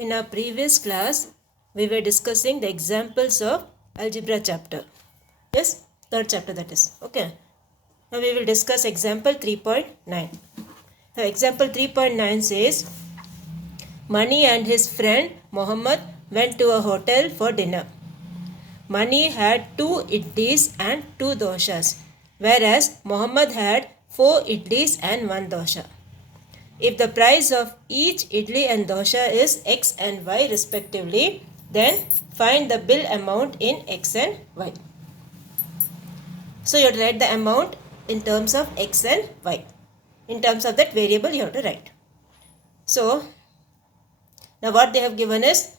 In our previous class, we were discussing the examples of algebra chapter. Yes, third chapter that is. Okay. Now we will discuss example 3.9. Now example 3.9 says, Mani and his friend Mohammed went to a hotel for dinner. Mani had 2 idlis and 2 doshas, whereas Mohammed had 4 idlis and 1 dosha. If the price of each idli and dosha is x and y respectively, then find the bill amount in x and y. So you have to write the amount in terms of x and y. In terms of that variable you have to write. So now what they have given is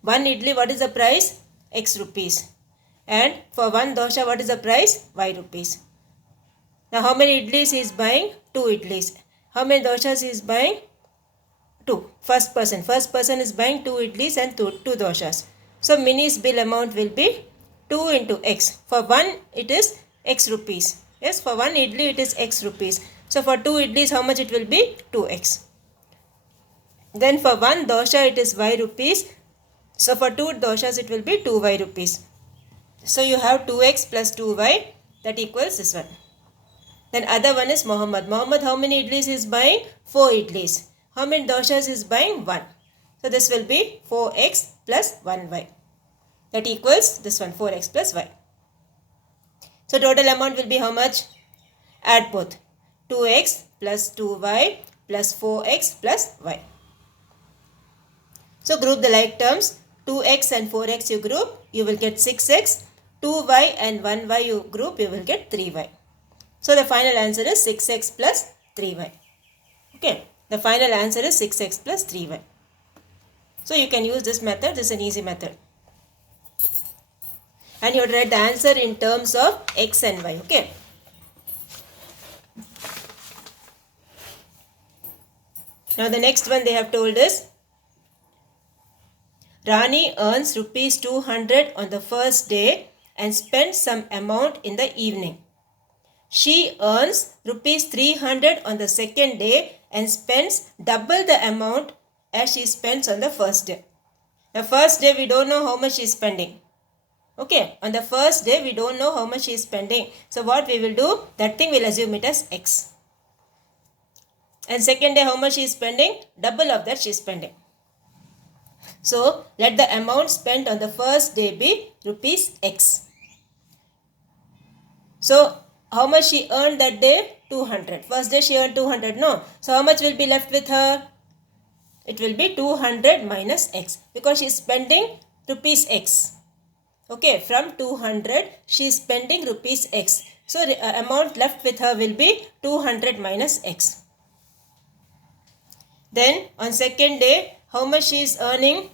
1 idli, what is the price? X rupees. And for 1 dosha, what is the price? Y rupees. Now how many idlis he is buying? 2 idlis. How many doshas he is buying? 2. First person is buying 2 idlis and 2 doshas. So Mini's bill amount will be 2 into x. For 1 it is x rupees. Yes, for 1 idli it is x rupees. So for 2 idlis how much it will be? 2x. Then for 1 dosha it is y rupees. So for 2 doshas it will be 2y rupees. So you have 2x plus 2y, that equals this one. Then other one is Mohammed. Mohammed, how many idlis is buying? 4 idlis. How many doshas is buying? 1. So this will be 4x plus 1y. That equals this one, 4x plus y. So total amount will be how much? Add both. 2x plus 2y plus 4x plus y. So group the like terms. 2x and 4x you group, you will get 6x. 2y and 1y you group, you will get 3y. So the final answer is 6x plus 3y. Okay, the final answer is 6x plus 3y. So you can use this method, this is an easy method. And you have to write the answer in terms of x and y. Okay. Now the next one they have told is, Rani earns rupees 200 on the first day and spends some amount in the evening. She earns rupees 300 on the second day and spends double the amount as she spends on the first day. The first day we don't know how much she is spending. Okay, on the first day we don't know how much she is spending. So what we will do, that thing we'll assume it as x. And second day how much she is spending? Double of that she is spending. So let the amount spent on the first day be rupees x. So how much she earned that day? 200. First day she earned 200, no? So how much will be left with her? It will be 200 minus x because she is spending rupees x. Okay, from 200 she is spending rupees x. So the amount left with her will be 200 minus x. Then on second day, how much she is earning?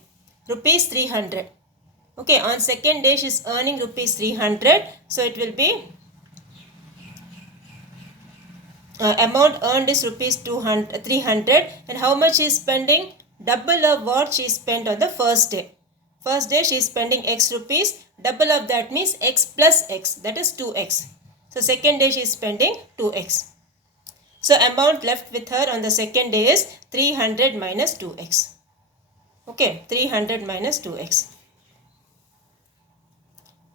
Rupees 300. Okay, on second day she is earning rupees 300. So it will be amount earned is rupees 300, and how much she is spending? Double of what she spent on the first day. First day she is spending x rupees, double of that means x plus x, that is 2x. So second day she is spending 2x. So amount left with her on the second day is 300 minus 2x. Okay, 300 minus 2x.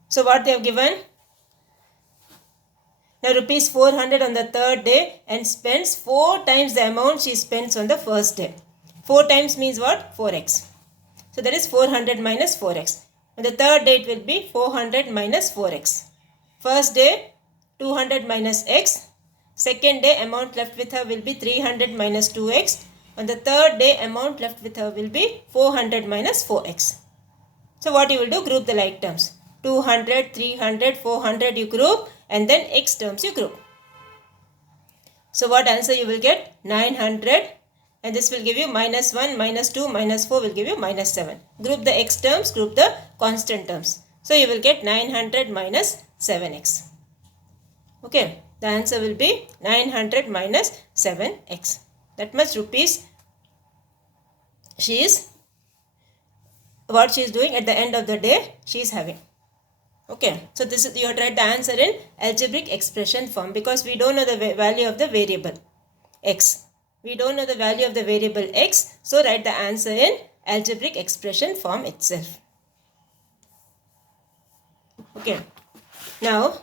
So what they have given? Now rupees 400 on the third day and spends 4 times the amount she spends on the first day. 4 times means what? 4x. So that is 400 minus 4x. On the third day it will be 400 minus 4x. First day 200 minus x. Second day amount left with her will be 300 minus 2x. On the third day amount left with her will be 400 minus 4x. So what you will do? Group the like terms. 200, 300, 400 you group and then x terms you group. So what answer you will get? 900, and this will give you minus 1, minus 2, minus 4 will give you minus 7. Group the x terms, group the constant terms. So you will get 900 minus 7x. Okay, the answer will be 900 minus 7x. That much rupees what she is doing at the end of the day she is having. Okay, so this is, you have to write the answer in algebraic expression form because we don't know the value of the variable x. We don't know the value of the variable x, so write the answer in algebraic expression form itself. Okay. Now,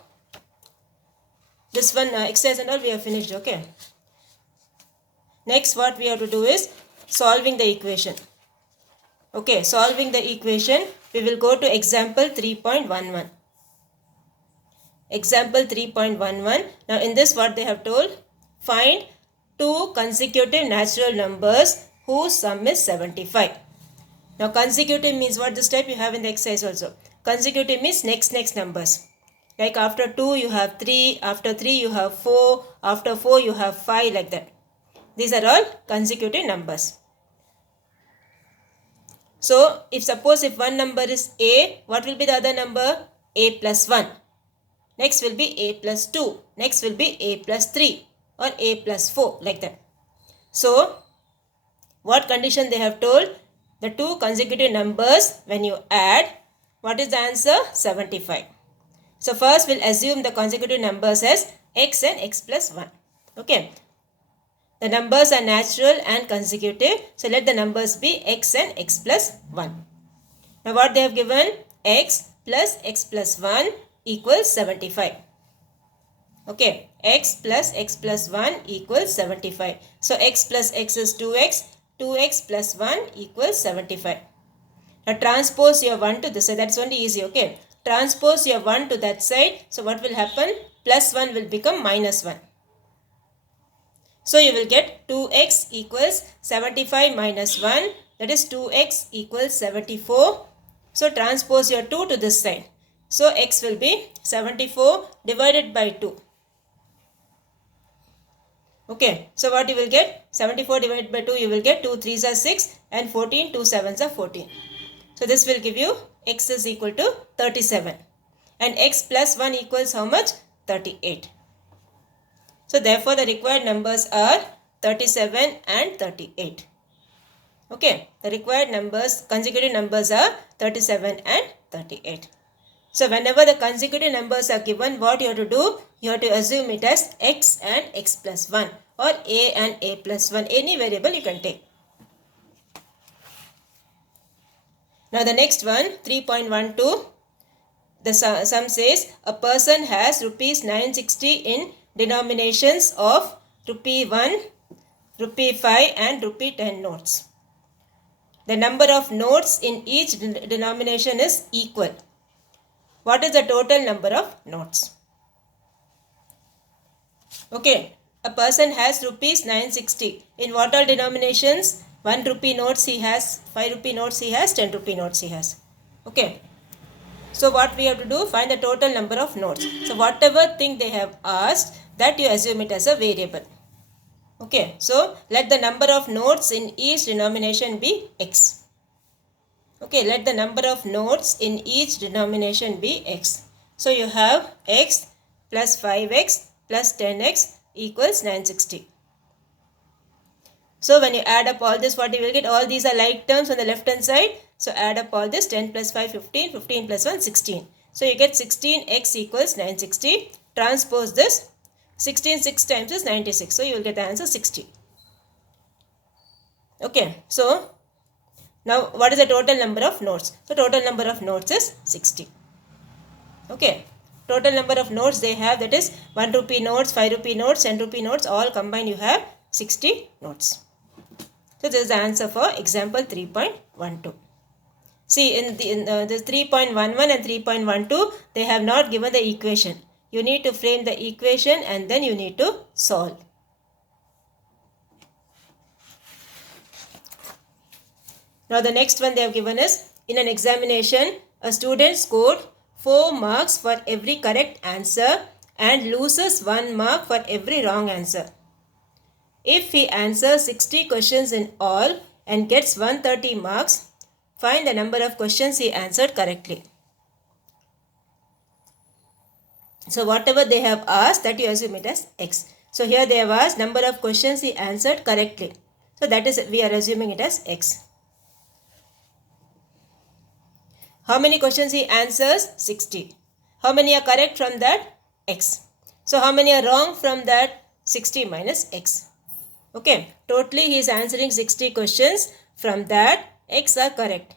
this one exercise and all we have finished. Okay. Next, what we have to do is solving the equation. Okay, solving the equation, we will go to example 3.11. Example 3.11. Now, in this, what they have told, find two consecutive natural numbers whose sum is 75. Now, consecutive means what? This type you have in the exercise also. Consecutive means next numbers. Like after 2 you have 3, after 3 you have 4, after 4 you have 5, like that. These are all consecutive numbers. So, if one number is A, what will be the other number? A plus 1. Next will be A plus 2. Next will be A plus 3 or A plus 4, like that. So, what condition they have told? The two consecutive numbers, when you add, what is the answer? 75. So, first we'll assume the consecutive numbers as x and x plus 1. Okay. The numbers are natural and consecutive. So, let the numbers be x and x plus 1. Now, what they have given? X plus 1 equals 75. Okay. X plus 1 equals 75. So, x plus x is 2x. 2x plus 1 equals 75. Now, transpose your 1 to this side. That's only easy. Okay. Transpose your 1 to that side. So, what will happen? Plus 1 will become minus 1. So, you will get 2x equals 75 minus 1, that is 2x equals 74. So, transpose your 2 to this side. So, x will be 74 divided by 2. Okay, so what you will get? 74 divided by 2, you will get 2 3s are 6 and 14, 2 7s are 14. So, this will give you x is equal to 37 and x plus 1 equals how much? 38. So, therefore, the required numbers are 37 and 38. Okay, the required numbers, consecutive numbers are 37 and 38. So, whenever the consecutive numbers are given, what you have to do? You have to assume it as x and x plus 1 or a and a plus 1. Any variable you can take. Now, the next one, 3.12, the sum says a person has rupees 960 in denominations of rupee 1, rupee 5 and rupee 10 notes. The number of notes in each denomination is equal. What is the total number of notes? Okay, a person has rupees 960. In what all denominations? 1 rupee notes he has, 5 rupee notes he has, 10 rupee notes he has. Okay. So, what we have to do? Find the total number of notes. So, whatever thing they have asked, that you assume it as a variable. Okay. So, let the number of notes in each denomination be x. Okay. Let the number of notes in each denomination be x. So, you have x plus 5x plus 10x equals 960. So, when you add up all this, what you will get? All these are like terms on the left hand side. So, add up all this, 10 plus 5, 15, 15 plus 1, 16. So, you get 16x equals 960. Transpose this, 16 6 times is 96. So, you will get the answer 60. Okay. So, now what is the total number of notes? So, total number of notes is 60. Okay. Total number of notes they have, that is 1 rupee notes, 5 rupee notes, 10 rupee notes, all combined you have 60 notes. So, this is the answer for example 3.12. See, in this 3.11 and 3.12, they have not given the equation. You need to frame the equation and then you need to solve. Now, the next one they have given is, in an examination, a student scored 4 marks for every correct answer and loses 1 mark for every wrong answer. If he answers 60 questions in all and gets 130 marks, find the number of questions he answered correctly. So, whatever they have asked, that you assume it as x. So, here they have asked number of questions he answered correctly. So, that is, we are assuming it as x. How many questions he answers? 60. How many are correct from that? X. So, how many are wrong from that? 60 minus x. Okay. Totally he is answering 60 questions. From that, x are correct.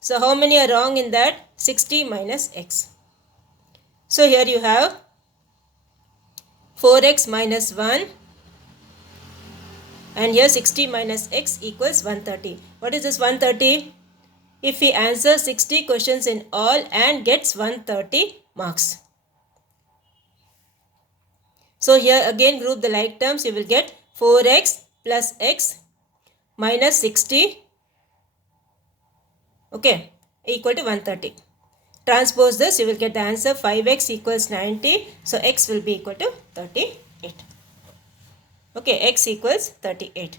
So how many are wrong in that? 60 minus x. So here you have 4x minus 1 and here 60 minus x equals 130. What is this 130? If he answers 60 questions in all and gets 130 marks. So here again group the like terms, you will get 4x plus x minus 60, okay, equal to 130. Transpose this, you will get the answer 5x equals 90. So x will be equal to 38. Okay, x equals 38.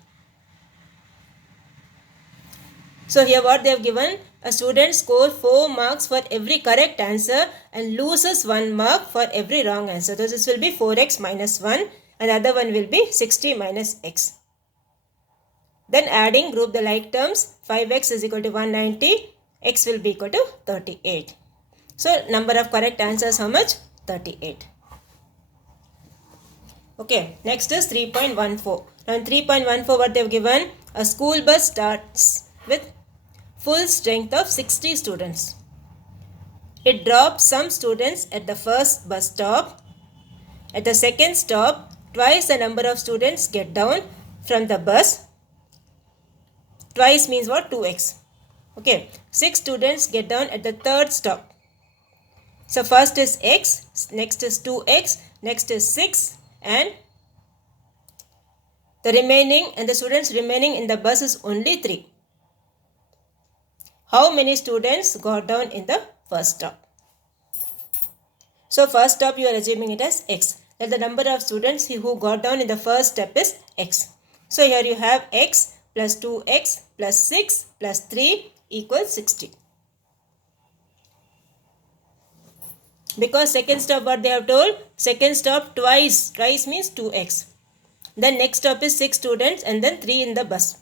So here what they have given, a student scores 4 marks for every correct answer and loses 1 mark for every wrong answer. So this will be 4x minus 1 and the other one will be 60 minus x. Then adding, group the like terms, 5x is equal to 190, x will be equal to 38. So number of correct answers how much? 38. Okay, next is 3.14. Now in 3.14 what they have given, a school bus starts with full strength of 60 students. It drops some students at the first bus stop. At the second stop, twice the number of students get down from the bus. Twice means what? 2x. Okay, 6 students get down at the third stop. So first is x, next is 2x, next is 6 and the students remaining in the bus is only 3. How many students got down in the first stop? So first stop you are assuming it as x. That the number of students who got down in the first step is x. So here you have x plus 2x plus 6 plus 3 equals 60. Because second stop what they have told? Second stop twice. Twice means 2x. Then next stop is 6 students and then 3 in the bus.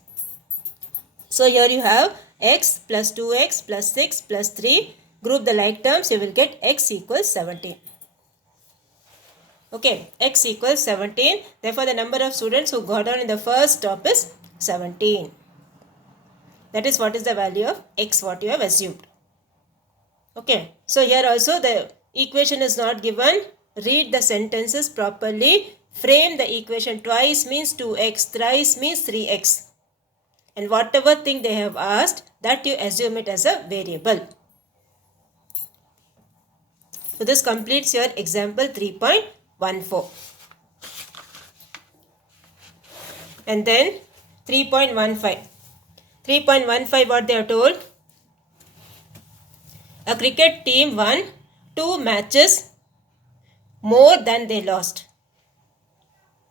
So here you have x plus 2x plus 6 plus 3. Group the like terms, you will get x equals 17. Okay, x equals 17. Therefore, the number of students who got down in the first stop is 17. That is what is the value of x, what you have assumed. Okay, so here also the equation is not given. Read the sentences properly. Frame the equation. Twice means 2x, thrice means 3x. And whatever thing they have asked, that you assume it as a variable. So this completes your example 3.14. And then 3.15. 3.15 what they are told? A cricket team won 2 matches more than they lost.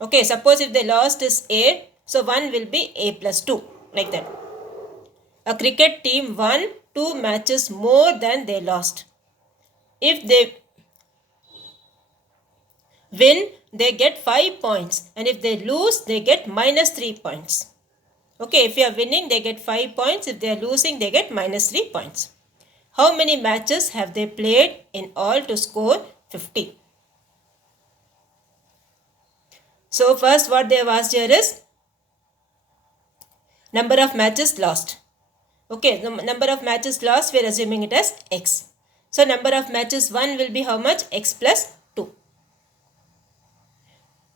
Okay, suppose if they lost is A, so 1 will be A plus 2, like that. A cricket team won 2 matches more than they lost. If they win, they get 5 points. And if they lose, they get minus 3 points. Okay, if you are winning, they get 5 points. If they are losing, they get minus 3 points. How many matches have they played in all to score 50? So first what they have asked here is number of matches lost. Okay, the number of matches lost, we are assuming it as x. So number of matches won will be how much? X plus 2.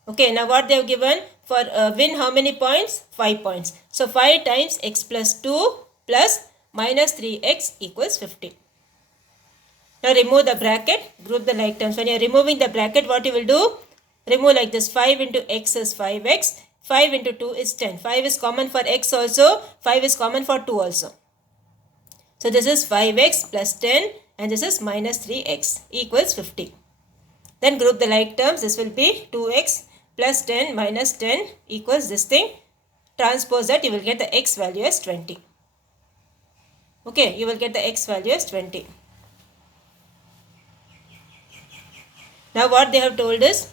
Okay, now what they have given for win how many points? 5 points. So 5 times x plus 2 plus minus 3x equals 50. Now remove the bracket, group the like terms. When you are removing the bracket, what you will do? Remove like this. 5 into x is 5x. 5 into 2 is 10. 5 is common for x also. 5 is common for 2 also. So this is 5x plus 10 and this is minus 3x equals 50. Then group the like terms. This will be 2x plus 10 minus 10 equals this thing. Transpose that, you will get the x value as 20. Okay, you will get the x value as 20. Now what they have told is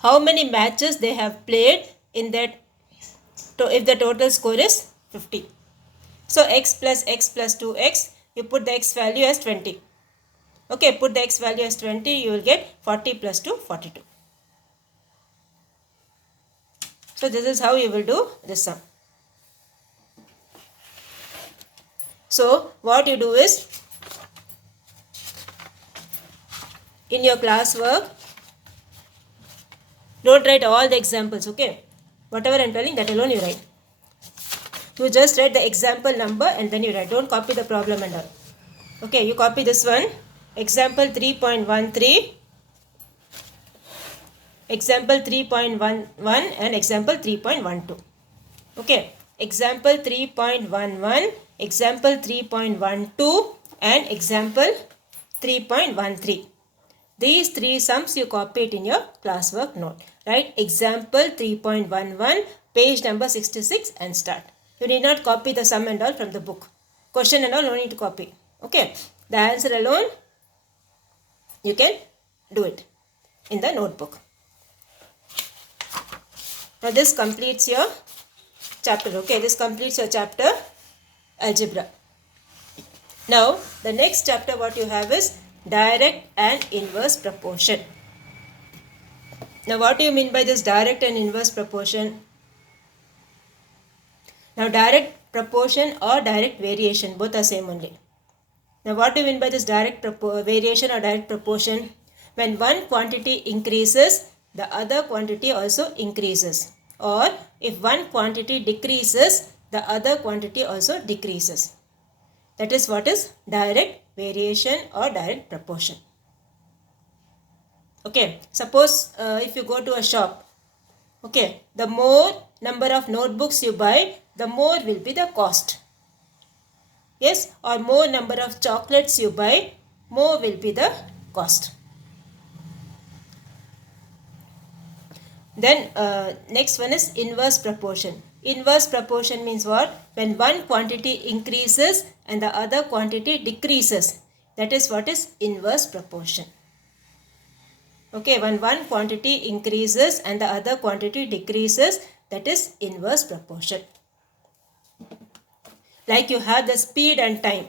how many matches they have played in that, if the total score is 50. So x plus 2x, you put the x value as 20. Okay, put the x value as 20, you will get 40 plus 2, 42. So this is how you will do this sum. So what you do is, in your classwork, don't write all the examples, okay? Whatever I am telling, that alone you write. You just write the example number and then you write. Don't copy the problem and all. Okay, you copy this one. Example 3.13. Example 3.11 and example 3.12. Okay, example 3.11, example 3.12 and example 3.13. These three sums you copy it in your classwork note. Write example 3.11, page number 66 and start. You need not copy the sum and all from the book. Question and all no need to copy. Okay, the answer alone you can do it in the notebook. Now this completes your chapter. Okay, this completes your chapter algebra. Now the next chapter what you have is direct and inverse proportion. Now what do you mean by this direct and inverse proportion? Now direct proportion or direct variation, both are same only. Now what do you mean by this direct variation or direct proportion? When one quantity increases, the other quantity also increases. Or if one quantity decreases, the other quantity also decreases. That is what is direct variation or direct proportion. Okay, suppose if you go to a shop, okay, the more number of notebooks you buy, the more will be the cost. Yes, or more number of chocolates you buy, more will be the cost. Then next one is inverse proportion. Inverse proportion means what? When one quantity increases and the other quantity decreases. That is what is inverse proportion. Okay, when one quantity increases and the other quantity decreases, that is inverse proportion. Like you have the speed and time.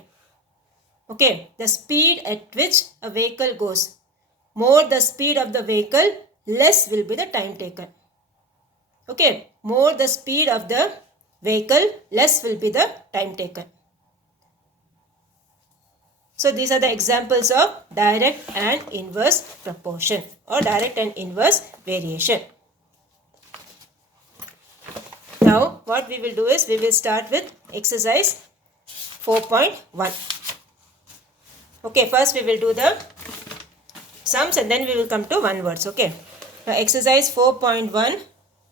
Okay, the speed at which a vehicle goes. More the speed of the vehicle, less will be the time taken. Okay, more the speed of the vehicle, less will be the time taken. So these are the examples of direct and inverse proportion or direct and inverse variation. Now what we will do is we will start with exercise 4.1. Okay, first we will do the sums and then we will come to one words. Okay. Now exercise 4.1,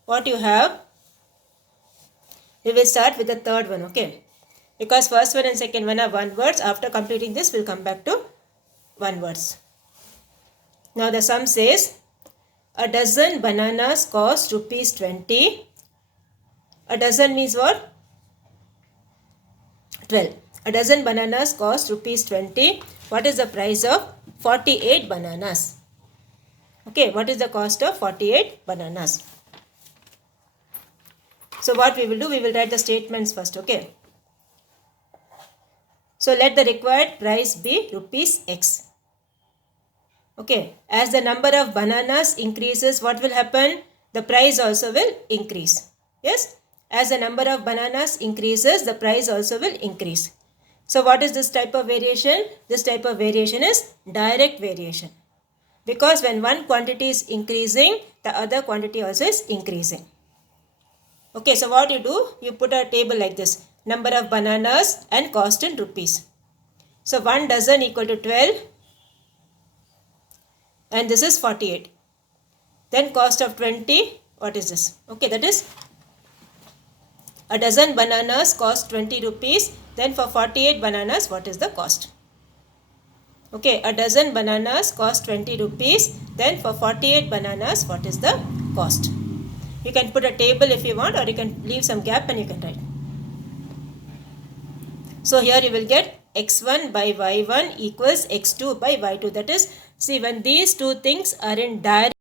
what you have, we will start with the third one. Okay. Because first one and second one are one words. After completing this, we will come back to one words. Now the sum says, a dozen bananas cost rupees 20. A dozen means what? 12. A dozen bananas cost rupees 20. What is the price of 48 bananas? Okay, what is the cost of 48 bananas? So what we will do, we will write the statements first. Okay. So let the required price be rupees X. Okay, as the number of bananas increases, what will happen? The price also will increase. Yes, as the number of bananas increases, the price also will increase. So what is this type of variation? This type of variation is direct variation. Because when one quantity is increasing, the other quantity also is increasing. Okay, so what you do? You put a table like this. Number of bananas and cost in rupees. So 1 dozen equal to 12 and this is 48. Then cost of 20, what is this? Okay, that is a dozen bananas cost 20 rupees. Then for 48 bananas, what is the cost? Okay, a dozen bananas cost 20 rupees. Then for 48 bananas, what is the cost? You can put a table if you want, or you can leave some gap and you can write. So here you will get x1 by y1 equals x2 by y2. That is, see, when these two things are in direct